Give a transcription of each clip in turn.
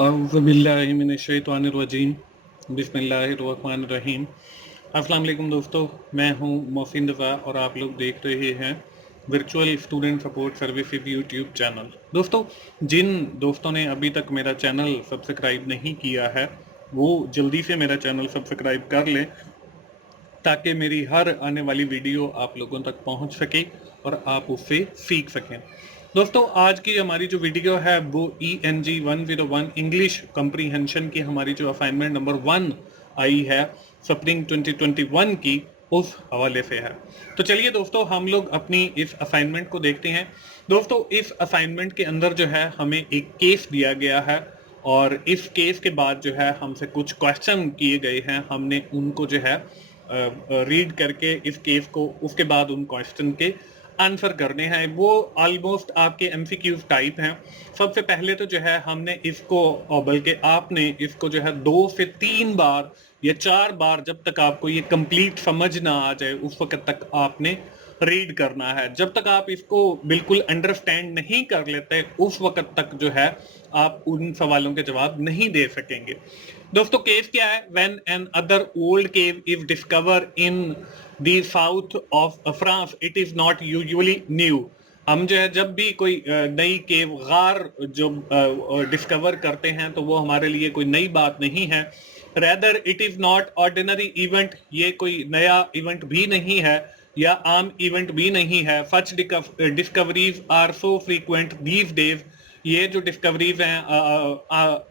औज़ुबिल्लाहिमिनश्शैतानिर्रजीम बिस्मिल्लाहिर्रहमानिर्रहीम। अस्सलाम वालेकुम दोस्तों, मैं हूं मोहसिन रज़ा और आप लोग देख रहे हैं virtual student support services YouTube channel. दोस्तों, जिन दोस्तों ने अभी तक मेरा चैनल सब्सक्राइब नहीं किया है वो जल्दी से मेरा चैनल सब्सक्राइब कर लें ताकि मेरी हर आने वाली वीडियो आप लोगों तक पहुंच सके और आप उससे सीख सकें। दोस्तों, आज की हमारी जो वीडियो है वो ENG 101 इंग्लिश कम्प्रीहेंशन की हमारी जो असाइनमेंट नंबर 1 आई है स्प्रिंग 2021 की, उस हवाले से है। तो चलिए दोस्तों, हम लोग अपनी इस असाइनमेंट को देखते हैं। दोस्तों, इस असाइनमेंट के अंदर जो है हमें एक केस दिया गया है और इस केस के बाद जो है हमसे कुछ क्वेश्चन किए गए हैं। हमने उनको जो है रीड करके इस केस को, उसके बाद उन क्वेश्चन के आंसर करने हैं। वो ऑलमोस्ट आपके MCQs टाइप हैं। सबसे पहले तो जो है हमने इसको, बल्कि आपने इसको जो है 2 से 3 बार या 4 बार, जब तक आपको ये कंप्लीट समझ ना आ जाए उस वक्त तक आपने रीड करना है। जब तक आप इसको बिल्कुल अंडरस्टैंड नहीं कर लेते उस वक्त तक जो है आप उन सवालों के जवाब नहीं दे सकेंगे। दोस्तों, केस क्या है? When an other old cave is discover in the south of France it is not usually new. हम जो है जब भी कोई नई केव गार जो डिस्कवर करते हैं तो वो हमारे लिए कोई नई बात नहीं है। Rather it is not ordinary event, ये कोई नया इवेंट भी नहीं है या आम इवेंट भी नहीं है। Such discoveries are so frequent these days, ये जो डिस्कवरीज हैं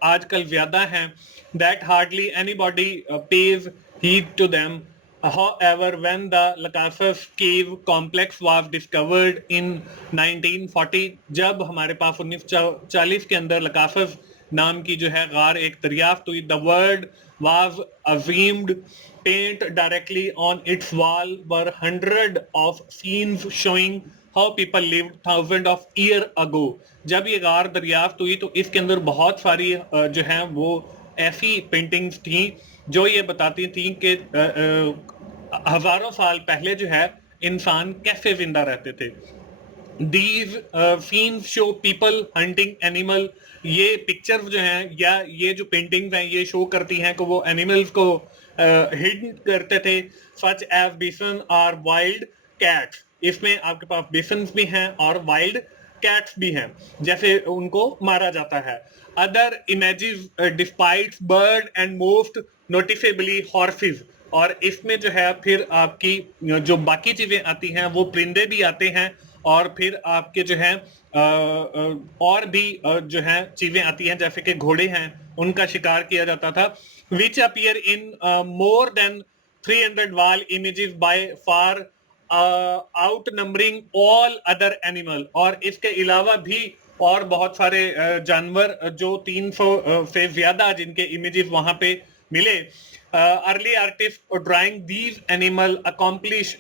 आजकल ज्यादा हैं। That hardly anybody pays heed to them. However, when the Lhasa cave complex was discovered in 1940, जब हमारे पास 1940 के अंदर लकासा नाम की जो है गार एक दरियाफ्त हुई, the word was assumed paint directly on its wall were hundred of scenes showing how people lived thousands of year ago। जब ये गार दरियाफ्त हुई तो इसके अंदर बहुत सारी जो है वो ऐसी पेंटिंग्स थी जो ये बताती थी कि हजारों साल पहले जो है इंसान कैसे जिंदा रहते थे। These scenes show people hunting animal, ये पिक्चर जो हैं या ये जो पेंटिंग्स हैं ये शो करती हैं कि वो एनिमल्स को हिडन करते थे। सच एज बिसन और वाइल्ड कैट्स, इसमें आपके पास बिसन्स भी हैं और वाइल्ड कैट्स भी हैं, जैसे उनको मारा जाता है। Other images despite bird and most noticeably horses, और इसमें जो है फिर आपकी जो बाकी चीजें आती हैं वो परिंदे भी आते हैं और फिर आपके जो है और भी जो है चीजें आती हैं, जैसे कि घोड़े हैं, उनका शिकार किया जाता था। विच अपीयर इन मोर देन 300 वाल images by far out numbering all other animal, और इसके अलावा भी और बहुत सारे जानवर जो 300 से ज्यादा जिनके इमेजेस वहां पे मिले। Early artist drawing these animal accomplish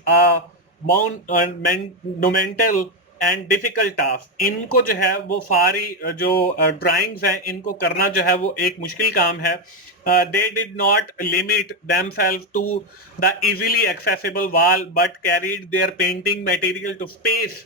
monumental and difficult task, इनको जो है वो सारी जो ड्राइंग्स हैं इनको करना जो है वो एक मुश्किल काम है। They did not limit themselves to the easily accessible wall but carried their painting material to space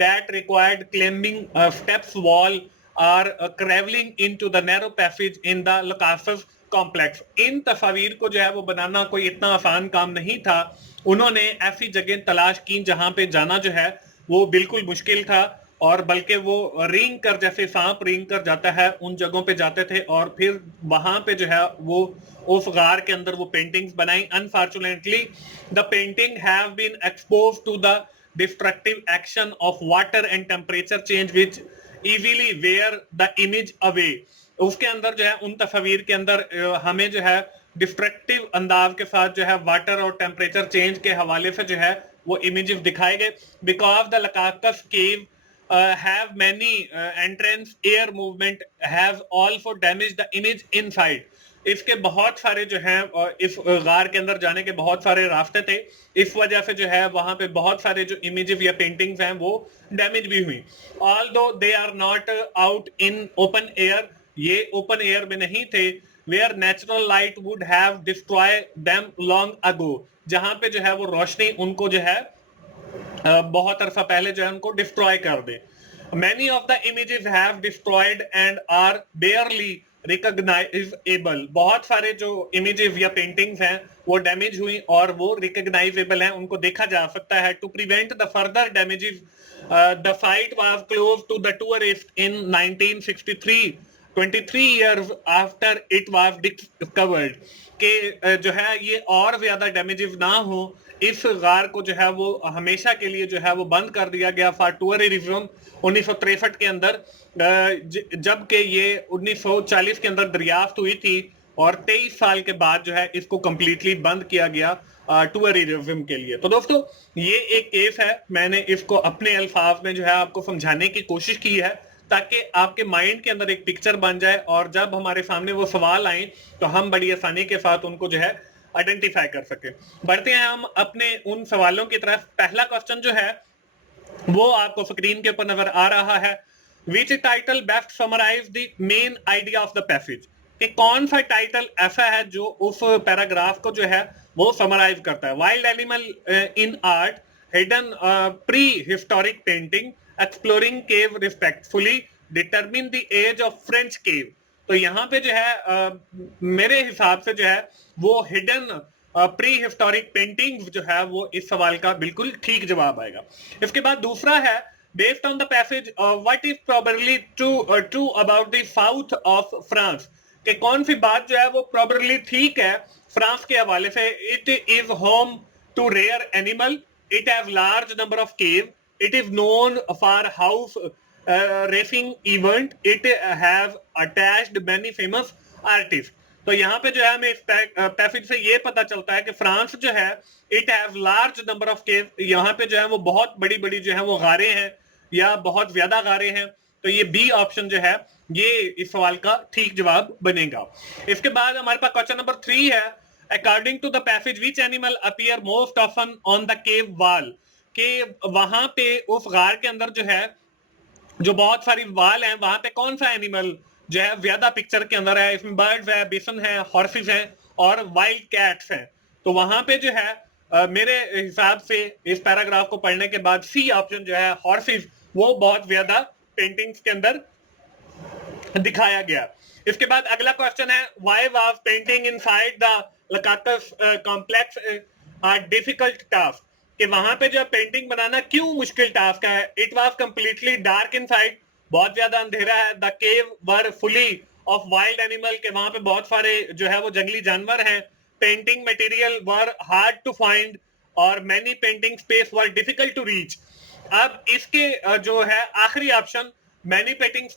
that required climbing steps wall or traveling into the narrow passage in the Lhasa complex। इन तस्वीर को जो है वो बनाना कोई इतना आसान काम नहीं था। उन्होंने ऐसी जगह तलाश की जहां पे जाना जो है वो बिल्कुल मुश्किल था, और बल्कि वो रेंग कर, जैसे सांप रेंग कर जाता है, उन जगहों पे जाते थे और फिर वहां पे जो है वो उस गार के अंदर वो पेंटिंग्स बनाई। Unfortunately the painting have been exposed to the destructive action of water and temperature change which easily wear the image away। उसके अंदर जो है उन तस्वीर के अंदर हमें जो है डिस्ट्रक्टिव अंदाज के साथ जो है वाटर और टेम्परेचर चेंज के हवाले से जो है वो इमेजेस दिखाए गए। Because the Lascaux cave have many entrance air movement has also damaged the image inside। इसके बहुत सारे जो हैं इस गार के अंदर जाने के बहुत सारे रास्ते थे, इस वजह से जो है वहां पे बहुत सारे जो इमेजेस या पेंटिंग्स हैं वो डैमेज भी हुई। Although they are not out in open air, ये ओपन एयर में नहीं थे। Where natural light would have destroy them long ago, जहां पे जो है वो रोशनी उनको जो है बहुत अरसा पहले जो है उनको डिस्ट्रॉय कर दे। Many of the images have destroyed and are barely recognisable, बहुत सारे जो इमेजेस या पेंटिंग्स हैं वो डैमेज हुई और वो रिकॉग्नाइजेबल हैं, उनको देखा जा सकता है। To prevent the further damages the site was close to the tourist in 1963, 23 years after it was discovered, कि जो है ये और ज्यादा डैमेजेस ना हो, इस गार को जो है वो हमेशा के लिए जो है वो बंद कर दिया गया फॉर टूरिज्म 1963 के अंदर, जबकि ये 1940 के अंदर दरियाफ्त हुई थी और 23 साल के बाद जो है इसको कंप्लीटली बंद किया गया टूरिज्म के लिए। तो दोस्तों ये एक केस है, मैंने इसको अपने अल्फाज में जो है आपको समझाने की कोशिश की है ताकि आपके माइंड के अंदर एक पिक्चर बन जाए और जब हमारे सामने वो सवाल आए तो हम बड़ी आसानी के साथ उनको जो है आइडेंटिफाई कर सके। बढ़ते हैं हम अपने उन सवालों की तरफ। पहला क्वेश्चन जो है वो आपको स्क्रीन के ऊपर नजर आ रहा है। Which title best summarize the main idea of the passage, कि कौन सा टाइटल ऐसा है जो उस पैराग्राफ को जो है वो समराइज करता है। Wild animal in art, hidden prehistoric painting, exploring cave respectfully, determine the age of French cave. तो यहाँ पे जो है मेरे हिसाब से जो है वो हिडन प्री हिस्टोरिक पेंटिंग जो है वो इस सवाल का बिल्कुल ठीक जवाब आएगा। इसके बाद दूसरा है based on the passage what is probably true about the south of France, कि कौन सी बात जो है वो प्रोबेबली ठीक है फ्रांस के हवाले से। It is home to rare animal, it have large number of cave, it is known for horse racing event, it have attached many famous artist. तो यहाँ पे जो है हमें इस पैसेज से ये पता चलता है कि फ्रांस जो है it have large number of cave, यहाँ पे जो है वो बहुत बड़ी बड़ी जो है वो गारें हैं या बहुत ज्यादा गारें हैं। तो ये बी ऑप्शन जो है ये इस सवाल का ठीक जवाब बनेगा। इसके बाद हमारे पास क्वेश्चन नंबर 3 है। According to the passage which animal appear most often on the cave wall, के वहां पे उस गार के अंदर जो है जो बहुत सारी वाल हैं वहां पे कौन सा एनिमल जो है ज्यादा पिक्चर के अंदर है। इसमें बर्ड्स है, बिसन है, हॉर्सेस हैं और वाइल्ड कैट्स हैं। तो वहां पे जो है मेरे हिसाब से इस पैराग्राफ को पढ़ने के बाद सी ऑप्शन जो है हॉर्सेस वो बहुत ज्यादा पेंटिंग्स के अंदर दिखाया गया। इसके बाद अगला क्वेश्चन है why was painting inside the Lascaux complex difficult task, कि वहां पे जो पेंटिंग बनाना क्यों मुश्किल टास्क है। It was completely dark inside, बहुत ज्यादा अंधेरा है। The cave were fully of wild animal, के वहां पे बहुत सारे जो है वो जंगली जानवर हैं। Painting material were hard to find और many painting space were difficult to reach. अब इसके जो है आखिरी option many painting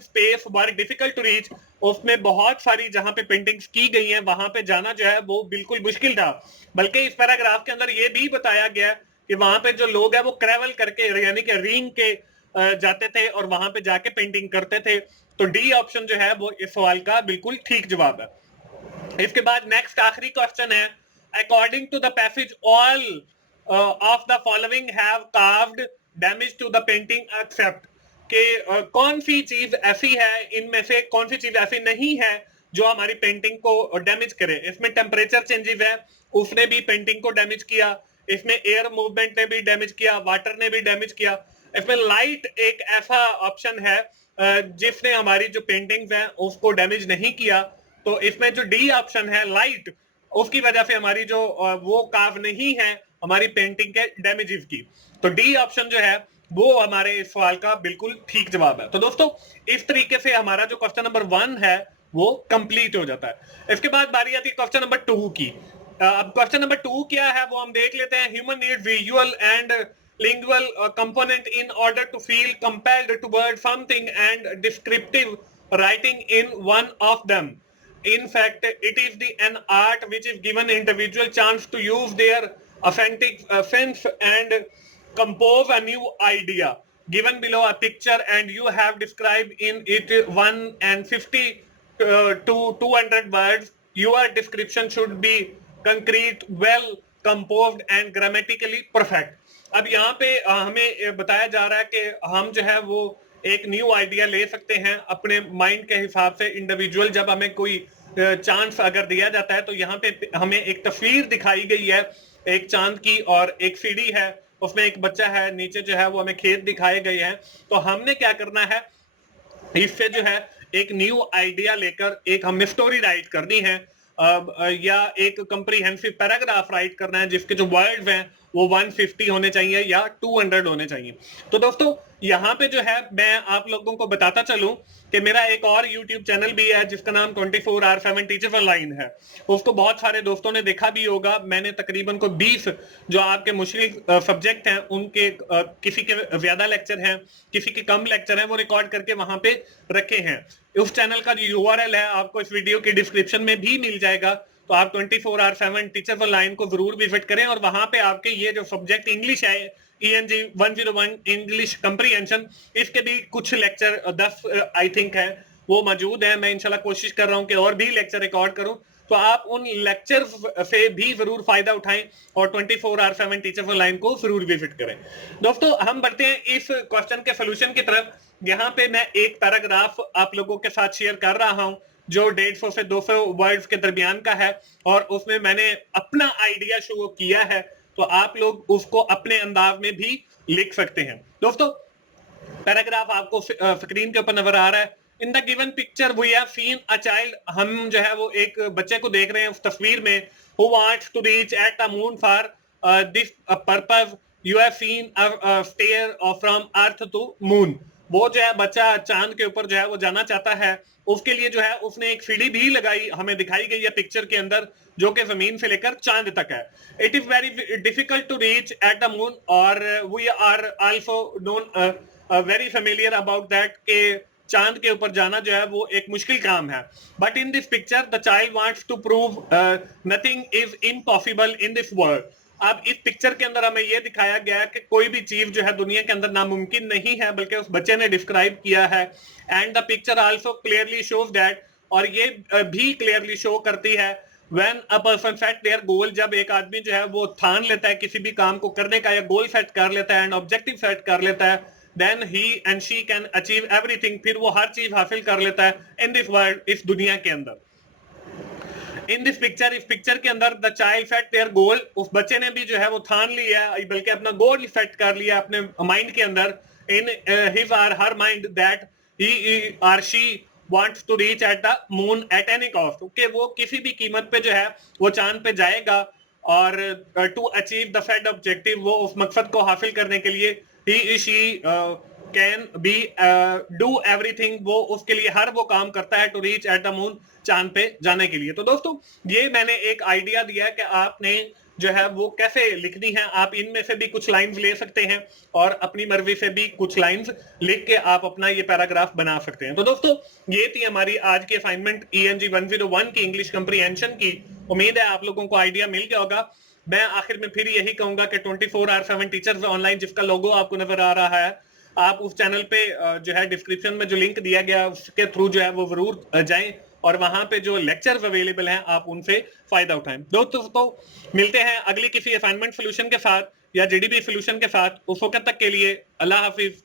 space were difficult to reach, उसमें बहुत सारी जहां पे पेंटिंग्स की गई हैं वहां पे जाना जो है वो बिल्कुल मुश्किल था। बल्कि इस पैराग्राफ के अंदर ये भी बताया गया कि वहां पे जो लोग हैं वो ट्रेवल करके यानी कि रींग के जाते थे और वहां पे जाके पेंटिंग करते थे। तो डी ऑप्शन जो है वो इस सवाल का बिल्कुल ठीक जवाब है। इसके बाद नेक्स्ट आखिरी क्वेश्चन है according to the passage all of the following have carved damage to the painting except, कि कौन सी चीज ऐसी है इनमें से कौन सी चीज ऐसी नहीं है जो हमारी पेंटिंग को डैमेज करे। इसमें टेम्परेचर चेंजेस है, उसने भी पेंटिंग को डैमेज किया। इसमें एयर मूवमेंट ने भी डैमेज किया, वाटर ने भी डैमेज किया। इसमें लाइट एक ऐसा ऑप्शन है जिसने हमारी जो पेंटिंग्स हैं उसको डैमेज नहीं किया। तो इसमें जो डी ऑप्शन है लाइट, उसकी वजह से हमारी जो वो कार्व नहीं है हमारी पेंटिंग के डैमेजेस की। तो डी ऑप्शन जो है वो हमारे इस सवाल का बिल्कुल ठीक जवाब है। तो दोस्तों इस तरीके से हमारा जो क्वेश्चन नंबर 1 है वो कंप्लीट हो जाता है। इसके बाद बारी आती है क्वेश्चन नंबर 2 की। अब क्वेश्चन नंबर 2 क्या है वो हम देख लेते हैं। Human need visual and lingual component in order to feel compelled toward something and descriptive writing in one of them. In fact, it is an art which is given individual chance to use their authentic sense and compose a new idea. Given below a picture and you have described in it 150 to 200 words. Your description should be concrete, well composed and grammatically perfect. अब यहाँ पे हमें बताया जा रहा है कि हम जो है वो एक न्यू आइडिया ले सकते हैं अपने माइंड के हिसाब से। इंडिविजुअल जब हमें कोई चांस अगर दिया जाता है तो यहाँ पे हमें एक तस्वीर दिखाई गई है एक चांद की और एक सीढ़ी है, उसमें एक बच्चा है, नीचे जो है वो हमें खेत दिखाए गए हैं। तो हमने क्या करना है, इससे जो है एक न्यू आइडिया लेकर एक हमने स्टोरी राइट करनी है, या एक कंप्रीहेंसिव पैराग्राफ राइट करना है जिसके जो वर्ड्स हैं वो 150 होने चाहिए या 200 होने चाहिए। तो दोस्तों यहाँ पे जो है मैं आप लोगों को बताता चलूं कि मेरा एक और YouTube चैनल भी है जिसका नाम 24/7 टीचर्स ऑनलाइन है। उसको बहुत सारे दोस्तों ने देखा भी होगा। मैंने तकरीबन को 20 जो आपके मुश्किल सब्जेक्ट हैं उनके किसी के ज्यादा लेक्चर हैं, किसी के कम लेक्चर हैं, वो रिकॉर्ड करके वहां पे रखे हैं। उस चैनल का जो URL है आपको इस वीडियो के डिस्क्रिप्शन में भी मिल जाएगा। तो आप 24/7 टीचर्स ऑनलाइन को जरूर विजिट करें और वहां पे आपके ये जो सब्जेक्ट इंग्लिश है, ENG 101 इंग्लिश कंप्रीहेंशन, इसके भी कुछ लेक्चर 10 आई थिंक है वो मौजूद है। मैं इंशाल्लाह कोशिश कर रहा हूं कि और भी लेक्चर रिकॉर्ड करूं, तो आप उन लेक्चर से भी जरूर फायदा उठाएं और 24/7 टीचर्स ऑनलाइन को जरूर विजिट करें। दोस्तों हम बढ़ते हैं इस क्वेश्चन के सोल्यूशन की तरफ। यहाँ पे मैं एक पैराग्राफ आप लोगों के साथ शेयर कर रहा हूं जो 150 से 200 वर्ड्स के दरमियान का है और उसमें मैंने अपना आइडिया शो किया है, तो आप लोग उसको अपने अंदाज में भी लिख सकते हैं। दोस्तों पैराग्राफ आपको स्क्रीन के ऊपर नजर आ रहा है। In the given picture we have seen a child, हम जो है वो एक बच्चे को देख रहे हैं उस तस्वीर में, who wants to reach at the moon for this purpose you have seen a stair from earth to moon. वो जो है बच्चा चांद के ऊपर जो है वो जाना चाहता है, उसके लिए जो है उसने एक सीढ़ी भी लगाई, हमें दिखाई गई है पिक्चर के अंदर, जो कि जमीन से लेकर चांद तक है। It is very difficult to reach at the moon और we are also known very familiar about that के चांद के ऊपर जाना जो है वो एक मुश्किल काम है। But in this picture the child wants to prove nothing is impossible in this world. अब इस पिक्चर के अंदर हमें यह दिखाया गया है कि कोई भी चीज जो है दुनिया के अंदर नामुमकिन नहीं है, बल्कि उस बच्चे ने डिस्क्राइब किया है। And the picture also clearly shows that, और ये भी क्लियरली शो करती है, when a person set there गोल, जब एक आदमी जो है वो ठान लेता है किसी भी काम को करने का या गोल सेट कर लेता है एंड ऑब्जेक्टिव सेट कर लेता है, then he and she can achieve everything, फिर वो हर चीज हासिल कर लेता है इन दिस वर्ल्ड, इस दुनिया के अंदर। इन दिस पिक्चर, इस पिक्चर के अंदर द चाइल्ड सेट देयर गोल, उस बच्चे ने भी जो है वो ठान लिया, बल्कि अपना गोल सेट कर लिया अपने माइंड के अंदर, इन हिज और हर माइंड, दैट ही और she wants to reach at the moon at any cost, कि वो किसी भी कीमत पे जो है वो चांद पे जाएगा और to achieve the set objective, वो उस मकसद को हासिल करने के लिए ही she can be do everything, वो उसके लिए हर वो काम करता है to reach at the moon, चांद पे जाने के लिए। तो दोस्तों ये मैंने एक आइडिया दिया है कि आपने जो है वो कैसे लिखनी है। आप इनमें से भी कुछ लाइंस ले सकते हैं और अपनी मर्जी से भी कुछ लाइंस लिख के आप अपना ये पैराग्राफ बना सकते हैं। तो दोस्तों ये थी हमारी आज की असाइनमेंट ENG 101 की इंग्लिश कंप्रीहेंशन की। उम्मीद है आप लोगों को आइडिया मिल गया होगा। मैं आखिर में फिर यही कहूंगा कि 24/7 टीचर्स ऑनलाइन, जिसका लोगो आपको नजर आ रहा है, आप उस चैनल पे जो है डिस्क्रिप्शन में जो लिंक दिया गया उसके थ्रू जो है वो जरूर जाएं और वहां पे जो लेक्चर्स अवेलेबल हैं आप उनसे फायदा उठाएं। दोस्तों तो मिलते हैं अगली किसी असाइनमेंट सोल्यूशन के साथ या GDP सोल्यूशन के साथ। उस वक्त तक के लिए अल्लाह हाफिज।